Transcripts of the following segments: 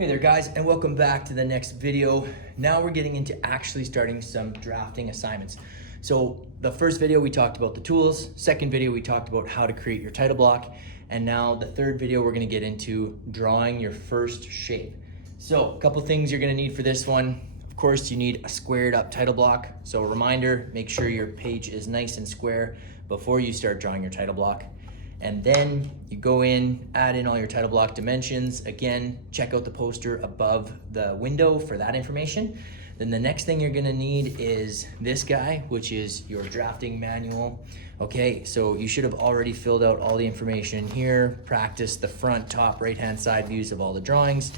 Hey there guys, and welcome back to the next video. Now we're getting into actually starting some drafting assignments. So the first video we talked about the tools, second video we talked about how to create your title block, and now the third video we're gonna get into drawing your first shape. So a couple things you're gonna need for this one. Of course, you need a squared up title block. So a reminder, make sure your page is nice and square before you start drawing your title block. And then you go in, add in all your title block dimensions. Again, check out the poster above the window for that information. Then the next thing you're gonna need is this guy, which is your drafting manual. Okay, so you should have already filled out all the information here, practice the front, top, right-hand side views of all the drawings.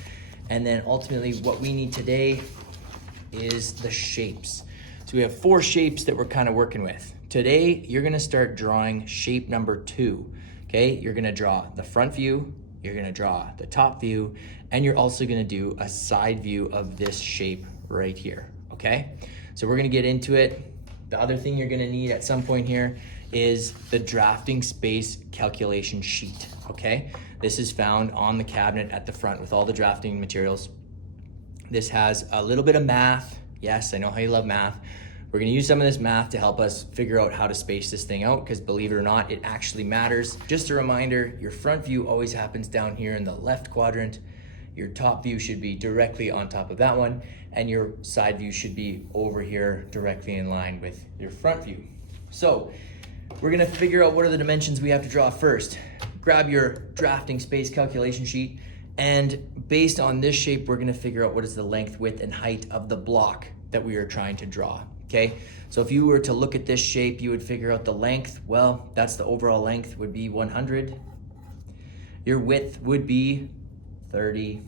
And then ultimately what we need today is the shapes. So we have 4 shapes that we're kind of working with. Today, you're gonna start drawing shape number 2. Okay, you're gonna draw the front view, you're gonna draw the top view, and you're also gonna do a side view of this shape right here, okay? So we're gonna get into it. The other thing you're gonna need at some point here is the drafting space calculation sheet, okay? This is found on the cabinet at the front with all the drafting materials. This has a little bit of math. Yes, I know how you love math. We're gonna use some of this math to help us figure out how to space this thing out, because believe it or not, it actually matters. Just a reminder, your front view always happens down here in the left quadrant. Your top view should be directly on top of that one, and your side view should be over here directly in line with your front view. So we're gonna figure out what are the dimensions we have to draw first. Grab your drafting space calculation sheet, and based on this shape, we're gonna figure out what is the length, width, and height of the block that we are trying to draw. Okay, so if you were to look at this shape, you would figure out the length. Well, that's the overall length would be 100. Your width would be 30.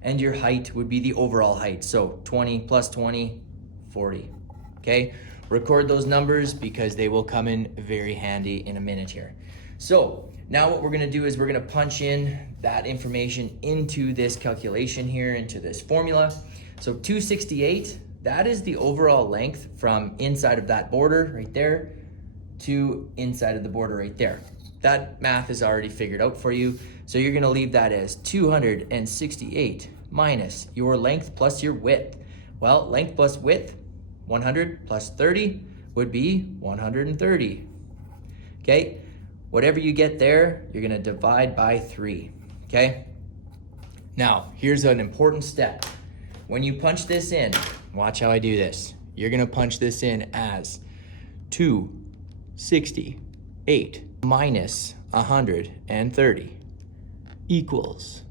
And your height would be the overall height. So 20 plus 20, 40. Okay, record those numbers because they will come in very handy in a minute here. So now what we're gonna do is we're gonna punch in that information into this calculation here, into this formula. So 268, that is the overall length from inside of that border right there to inside of the border right there. That math is already figured out for you. So you're gonna leave that as 268 minus your length plus your width. Well, length plus width, 100 plus 30 would be 130. Okay, whatever you get there, you're gonna divide by 3, okay? Now, here's an important step. When you punch this in, watch how I do this. You're gonna punch this in as 268 minus 130 equals.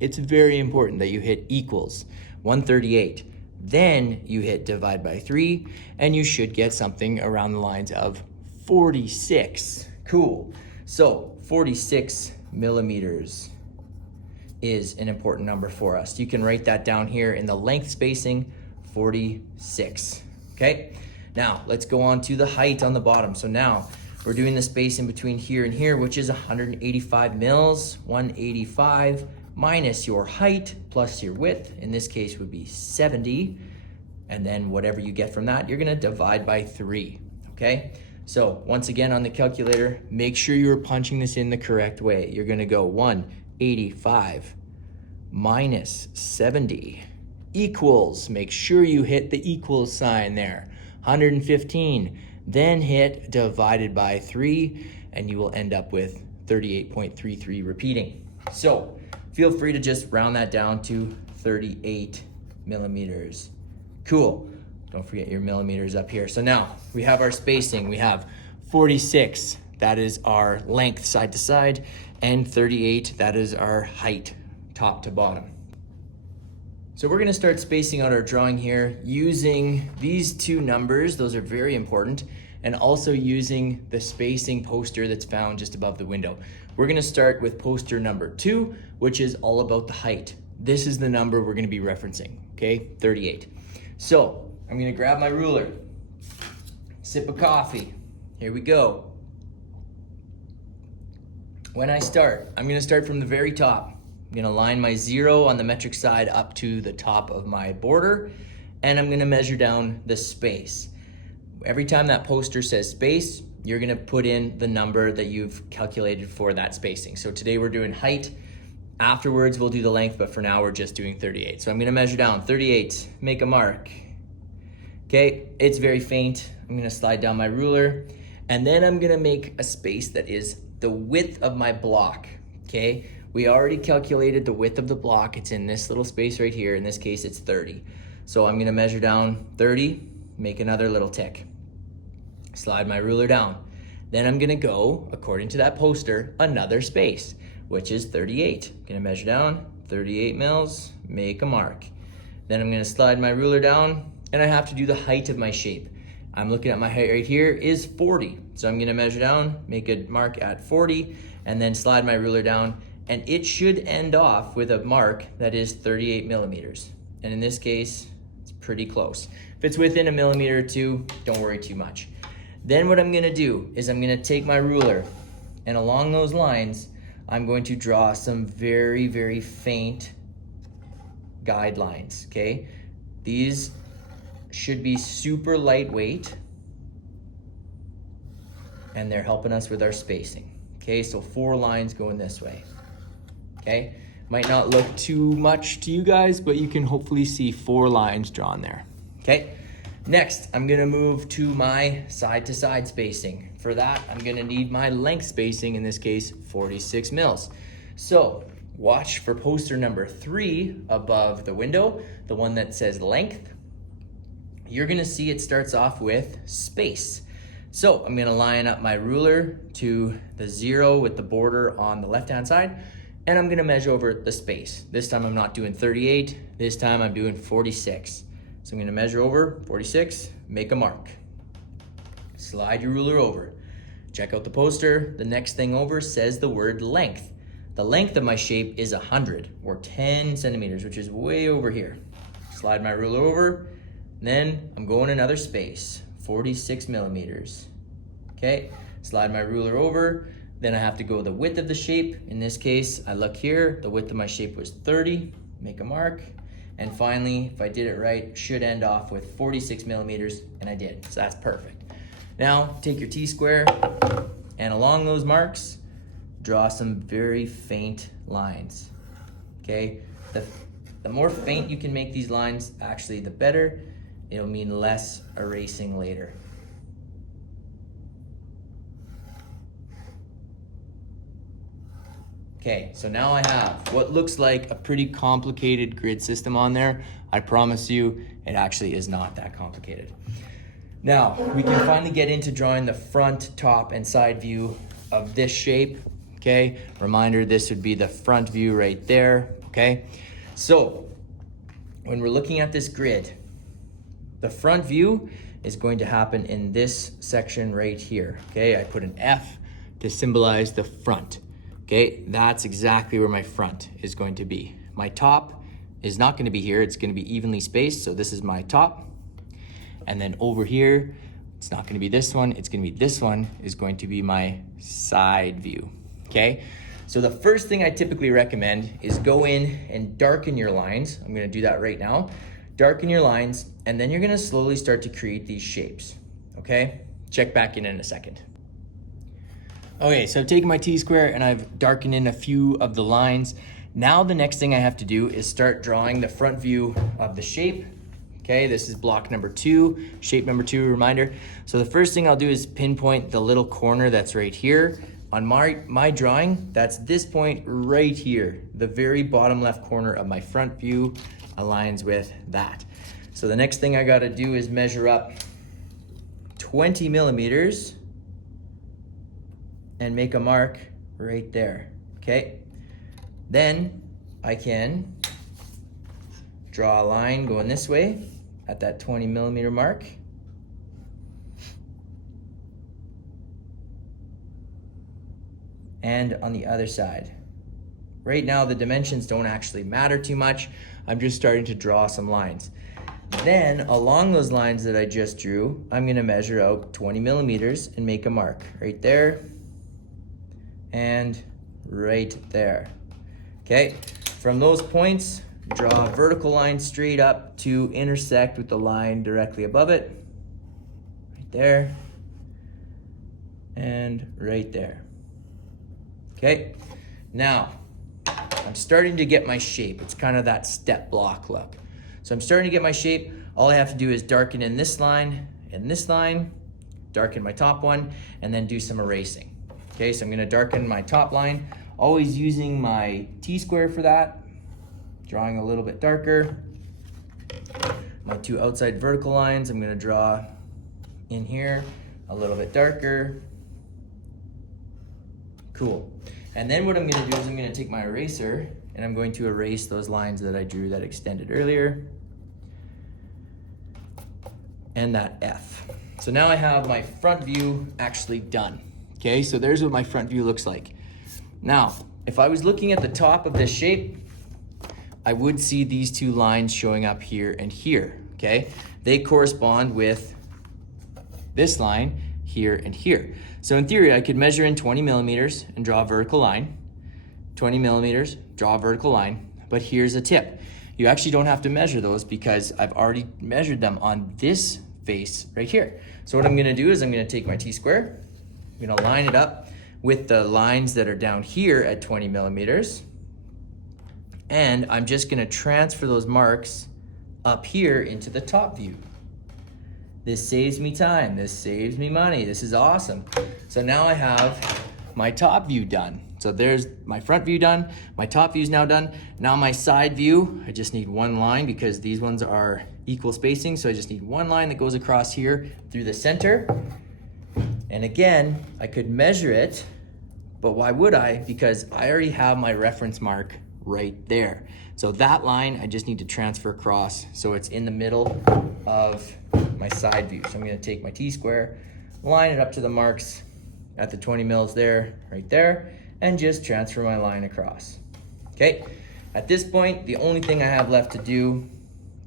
It's very important that you hit equals 138. Then you hit divide by 3, and you should get something around the lines of 46. Cool. So 46 millimeters is an important number for us. You can write that down here in the length spacing, 46, okay? Now, let's go on to the height on the bottom. So now, we're doing the space in between here and here, which is 185 mils, 185 minus your height plus your width, in this case would be 70, and then whatever you get from that, you're gonna divide by 3, okay? So once again on the calculator, make sure you're punching this in the correct way. You're gonna go 185 minus 70 equals, make sure you hit the equals sign there, 115, then hit divided by 3, and you will end up with 38.33 repeating. So feel free to just round that down to 38 millimeters. Cool. Don't forget your millimeters up here. So now we have our spacing. We have 46, that is our length side to side, and 38, that is our height top to bottom. So we're gonna start spacing out our drawing here using these 2 numbers. Those are very important. And also using the spacing poster that's found just above the window. We're gonna start with poster number 2, which is all about the height. This is the number we're gonna be referencing, okay? 38. So I'm gonna grab my ruler, sip of coffee. Here we go. When I start, I'm gonna start from the very top. I'm gonna line my 0 on the metric side up to the top of my border, and I'm gonna measure down the space. Every time that poster says space, you're gonna put in the number that you've calculated for that spacing. So today we're doing height, Afterwards, we'll do the length, but for now we're just doing 38. So I'm gonna measure down 38, make a mark. Okay, it's very faint. I'm gonna slide down my ruler, and then I'm gonna make a space that is the width of my block, okay? We already calculated the width of the block. It's in this little space right here. In this case, it's 30. So I'm gonna measure down 30, make another little tick. Slide my ruler down. Then I'm gonna go, according to that poster, another space, which is 38. I'm gonna measure down, 38 mils, make a mark. Then I'm gonna slide my ruler down, and I have to do the height of my shape. I'm looking at my height right here is 40. So I'm gonna measure down, make a mark at 40, and then slide my ruler down, and it should end off with a mark that is 38 millimeters. And in this case, it's pretty close. If it's within a millimeter or two, don't worry too much. Then what I'm gonna do is I'm gonna take my ruler, and along those lines, I'm going to draw some very, very faint guidelines, okay? These should be super lightweight, and they're helping us with our spacing. Okay, so 4 lines going this way. Okay, might not look too much to you guys, but you can hopefully see 4 lines drawn there. Okay, next I'm gonna move to my side to side spacing. For that, I'm gonna need my length spacing, in this case, 46 mils. So watch for poster number 3 above the window, the one that says length. You're gonna see it starts off with space. So I'm gonna line up my ruler to the 0 with the border on the left-hand side, and I'm gonna measure over the space. This time I'm not doing 38, this time I'm doing 46. So I'm gonna measure over 46, make a mark. Slide your ruler over. Check out the poster. The next thing over says the word length. The length of my shape is 100 or 10 centimeters, which is way over here. Slide my ruler over, then I'm going another space, 46 millimeters. Okay, slide my ruler over, then I have to go the width of the shape. In this case, I look here, the width of my shape was 30, make a mark. And finally, if I did it right, should end off with 46 millimeters, and I did, so that's perfect. Now, take your T-square, and along those marks, draw some very faint lines, okay? The more faint you can make these lines, actually, the better. It'll mean less erasing later. Okay, so now I have what looks like a pretty complicated grid system on there. I promise you, it actually is not that complicated. Now, we can finally get into drawing the front, top, and side view of this shape, okay? Reminder, this would be the front view right there, okay? So, when we're looking at this grid, the front view is going to happen in this section right here, okay? I put an F to symbolize the front, okay? That's exactly where my front is going to be. My top is not gonna be here, it's gonna be evenly spaced, so this is my top. And then over here, it's not gonna be this one, it's gonna be this one, is going to be my side view, okay? So the first thing I typically recommend is go in and darken your lines. I'm gonna do that right now. Darken your lines, and then you're gonna slowly start to create these shapes, okay? Check back in a second. Okay, so I've taken my T-square and I've darkened in a few of the lines. Now the next thing I have to do is start drawing the front view of the shape. Okay, this is block number 2, shape number 2, reminder. So the first thing I'll do is pinpoint the little corner that's right here. On my drawing, that's this point right here. The very bottom left corner of my front view aligns with that. So the next thing I gotta do is measure up 20 millimeters and make a mark right there, okay? Then I can draw a line going this way at that 20 millimeter mark. And on the other side. Right now, the dimensions don't actually matter too much. I'm just starting to draw some lines. Then, along those lines that I just drew, I'm gonna measure out 20 millimeters and make a mark right there and right there. Okay, from those points, draw a vertical line straight up to intersect with the line directly above it. Right there and right there. Okay, now I'm starting to get my shape. It's kind of that step block look. So I'm starting to get my shape. All I have to do is darken in this line and this line, darken my top one, and then do some erasing. Okay, so I'm gonna darken my top line, always using my T-square for that, drawing a little bit darker. My two outside vertical lines, I'm gonna draw in here, a little bit darker. Cool. And then what I'm gonna do is I'm gonna take my eraser and I'm going to erase those lines that I drew that extended earlier. And that F. So now I have my front view actually done. Okay, so there's what my front view looks like. Now, if I was looking at the top of this shape, I would see these two lines showing up here and here, okay? They correspond with this line here and here. So in theory, I could measure in 20 millimeters and draw a vertical line, 20 millimeters, draw a vertical line, but here's a tip. You actually don't have to measure those because I've already measured them on this face right here. So what I'm gonna do is I'm gonna take my T-square, I'm gonna line it up with the lines that are down here at 20 millimeters, and I'm just gonna transfer those marks up here into the top view. This saves me time, this saves me money, this is awesome. So now I have my top view done. So there's my front view done, my top view is now done. Now my side view, I just need one line because these ones are equal spacing, so I just need one line that goes across here through the center. And again, I could measure it, but why would I? Because I already have my reference mark right there. So that line, I just need to transfer across so it's in the middle of my side view. So I'm gonna take my T-square, line it up to the marks at the 20 mils there, right there, and just transfer my line across. Okay, at this point, the only thing I have left to do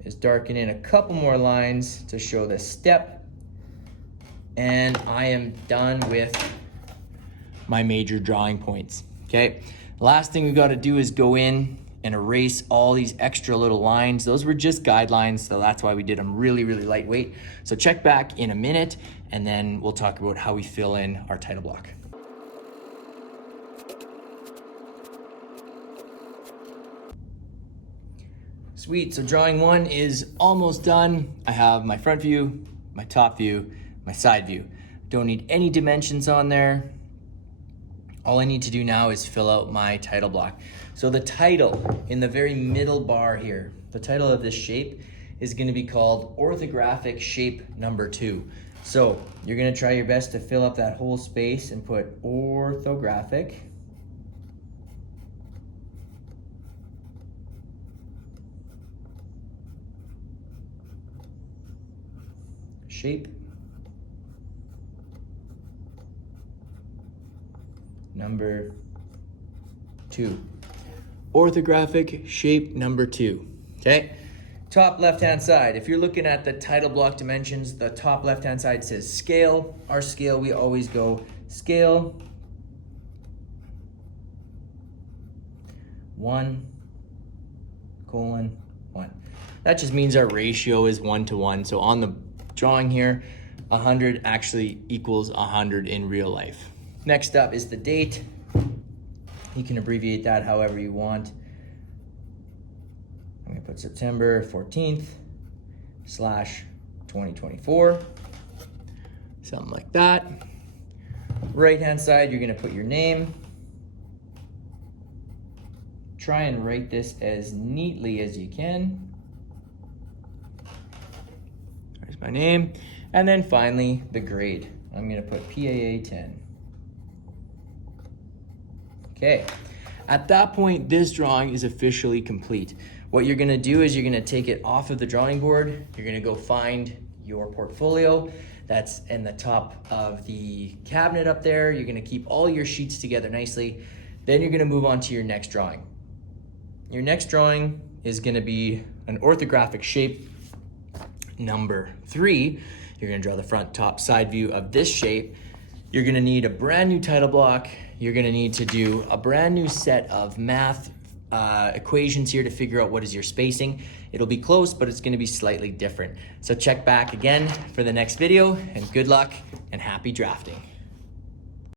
is darken in a couple more lines to show this step, and I am done with my major drawing points, okay? Last thing we've got to do is go in and erase all these extra little lines. Those were just guidelines, so that's why we did them really, really lightweight. So check back in a minute, and then we'll talk about how we fill in our title block. Sweet, so drawing one is almost done. I have my front view, my top view, my side view. Don't need any dimensions on there. All I need to do now is fill out my title block. So the title in the very middle bar here, the title of this shape is gonna be called Orthographic Shape Number 2. So you're gonna try your best to fill up that whole space and put orthographic. Shape number 2. Orthographic shape number 2. Okay? Top left-hand side. If you're looking at the title block dimensions, the top left-hand side says scale. Our scale, we always go scale 1:1. That just means our ratio is 1:1. So on the drawing here, 100 actually equals 100 in real life. Next up is the date. You can abbreviate that however you want. I'm gonna put September 14th / 2024. Something like that. Right hand side, you're gonna put your name. Try and write this as neatly as you can. There's my name. And then finally, the grade. I'm gonna put PAA10. Okay, at that point, this drawing is officially complete. What you're gonna do is you're gonna take it off of the drawing board. You're gonna go find your portfolio. That's in the top of the cabinet up there. You're gonna keep all your sheets together nicely. Then you're gonna move on to your next drawing. Your next drawing is gonna be an orthographic shape number 3. You're gonna draw the front, top, side view of this shape. You're gonna need a brand new title block. You're gonna need to do a brand new set of math equations here to figure out what is your spacing. It'll be close, but it's gonna be slightly different. So check back again for the next video, and good luck and happy drafting.